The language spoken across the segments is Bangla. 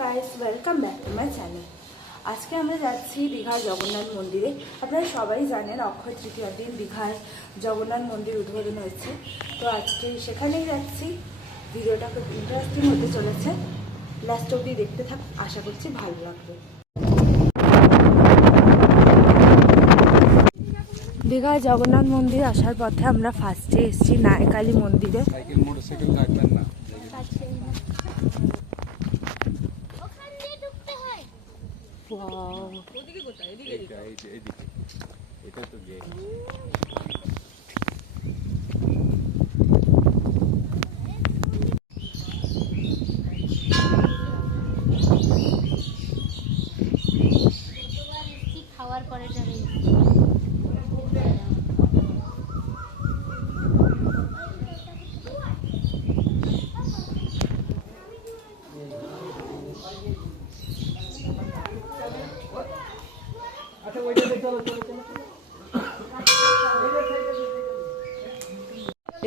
Guys, welcome back to my channel. আজকে আমরা যাচ্ছি দীঘার জগন্নাথ মন্দিরে। আপনারা সবাই জানেন অক্ষয় তৃতীয়ার দিন দীঘায় জগন্নাথ মন্দির উদ্বোধন হয়েছে। তো আজকে সেখানেই যাচ্ছি। ভিডিওটা খুব ইন্টারেস্টিং হতে চলেছে, লাস্ট অবধি দেখতে থাক, আশা করছি ভালো লাগবে। দীঘায় জগন্নাথ মন্দির আসার পথে আমরা ফার্স্টে এসেছি নায়কালী মন্দিরে। খাওয়ার পরে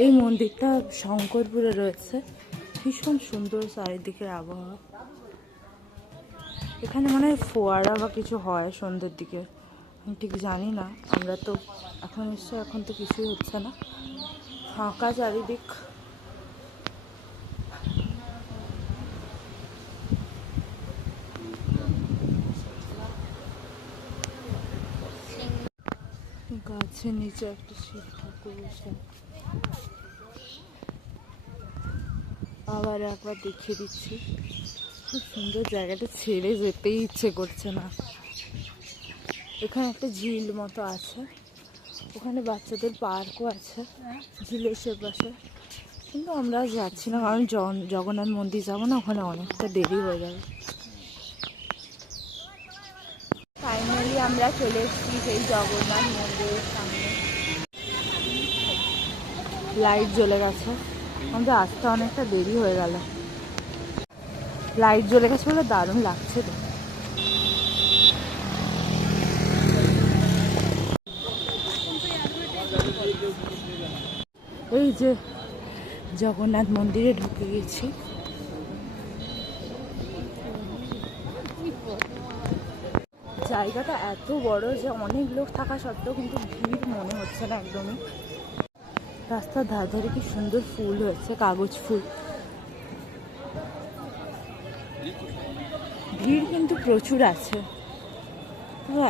এই মন্দিরটা শঙ্করপুরে রয়েছে। ভীষণ সুন্দর চারিদিকের আবহাওয়া। এখানে মনে হয় ফোয়ারা বা কিছু হয় সন্ধ্যের দিকে, আমি ঠিক জানি না। আমরা তো এখন নিশ্চয় এখন তো কিছুই হচ্ছে না, ফাঁকা চারিদিক। গাছের নিচে একটা শিব ঠাকুর বসে। আবার একবার দেখিয়ে দিচ্ছি, খুব সুন্দর জায়গাটা, ছেড়ে যেতেই ইচ্ছে করছে না। এখানে একটা ঝিল মতো আছে, ওখানে বাচ্চাদের পার্কও আছে ঝিলের সে পাশে, কিন্তু আমরা যাচ্ছি না কারণ জগন্নাথ মন্দির যাবো না, ওখানে অনেকটা দেরি হয়ে যাবে। ফাইনালি আমরা চলে এসেছি সেই জগন্নাথ মন্দিরের সামনে। লাইট জ্বলে গেছে, আমাদের আসতে অনেকটা দেরি হয়ে গেল। লাইট জ্বলে গেছে বলে দারুণ লাগছে তো। এই যে জগন্নাথ মন্দিরে ঢুকে গেছি। জায়গাটা এত বড় যে অনেক লোক থাকা সত্ত্বেও কিন্তু ভিড় মনে হচ্ছে না একদমই। রাস্তার ধারে ধারে কি সুন্দর ফুল হয়েছে, কাগজ ফুল। ভিড় কিন্তু প্রচুর আছে,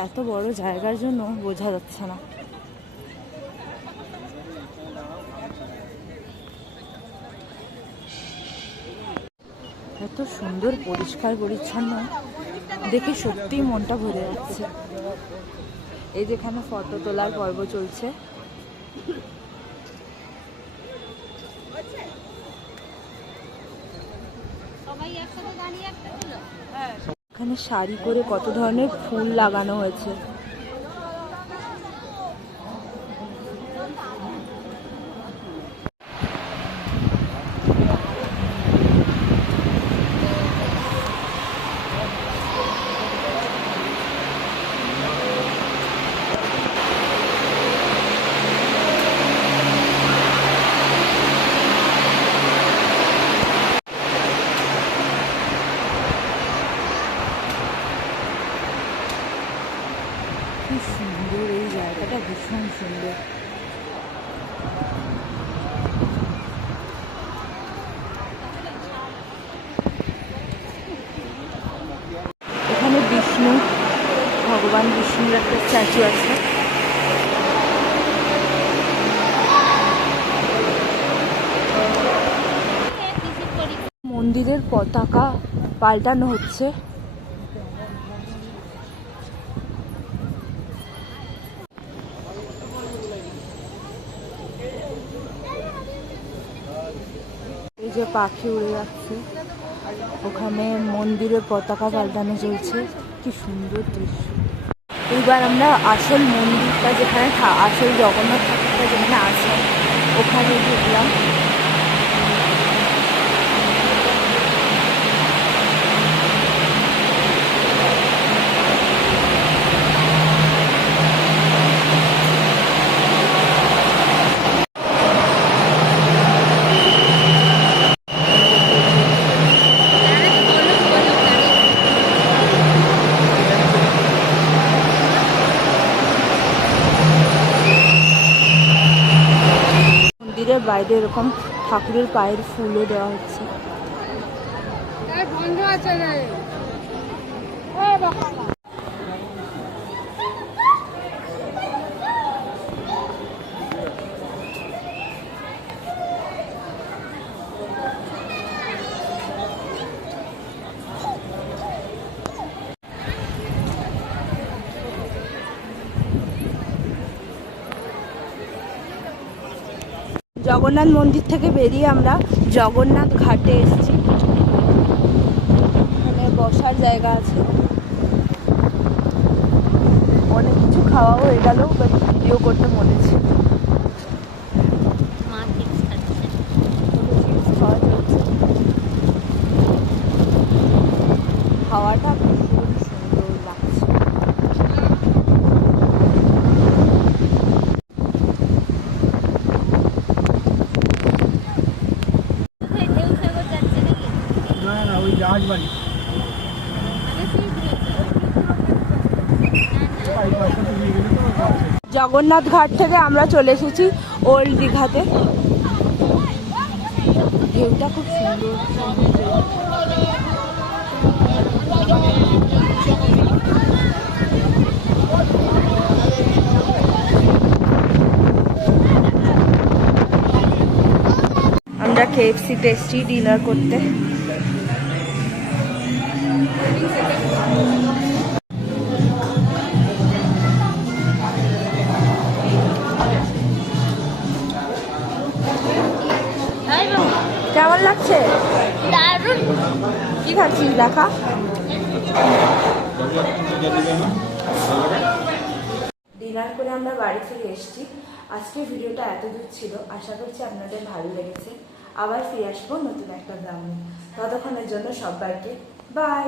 এত বড় জায়গার জন্য বোঝা যাচ্ছে না। এত সুন্দর পরিষ্কার পরিচ্ছন্ন দেখে সত্যিই মনটা ভরে যাচ্ছে। এই যেখানে ফটো তোলার পর্ব চলছে। এখানে সারি করে কত ধরনের ফুল লাগানো হয়েছে। কি সুন্দর এই জায়গাটা, ভীষণ সুন্দর। এখানে বিষ্ণু, ভগবান বিষ্ণুর একটা স্ট্যাচু আছে। মন্দিরের পতাকা পাল্টানো হচ্ছে। এই যে পাখি উড়ে যাচ্ছে, ওখানে মন্দিরের পতাকা পাল্টানো চলছে। কি সুন্দর দৃশ্য। এইবার আমরা আসল মন্দিরটা যেখানে আসল জগন্নাথ ঠাকুরটা যেখানে আছে ওখানে ঢুকলাম। বাইরে এরকম ঠাকুরের পায়ের ফুলও দেওয়া হচ্ছে। বন্ধ আছে রে। জগন্নাথ মন্দির থেকে বেরিয়ে আমরা জগন্নাথ ঘাটে এসেছি। এখানে বসার জায়গা আছে, অনেক কিছু খাওয়াও হয়ে গেল, বাট ভিডিও করতে মনে ছিল। মা চিপস খাচ্ছে। চিপস খাওয়া চলছে, খাওয়াটা ভীষণ সুন্দর লাগছে। কোথায় ঢেউ সাগর যাচ্ছে নাকি? না না ওই জাহাজ বাড়ি মানে সেই ঘুরেছে। পাই পাশে তুমি গেলে তো যাচ্ছে। জগন্নাথ ঘাট থেকে আমরা চলে এসেছি ওল্ড দীঘাতে। ঢেউটা খুব সুন্দর। আমরা KFC-তে এসেছি ডিনার করতে। এই বাবু, কেমন লাগছে? দারুণ। কি খাচ্ছিস দেখা? ডিনার করে আমরা বাড়ি ফিরে এসেছি। আজকে ভিডিওটা এতদূর ছিল, আশা করছি আপনাদের ভালো লেগেছে। আবার ফিরে আসবো নতুন একটা ব্লগ নিয়ে। ততক্ষণের জন্য সবাইকে বাই।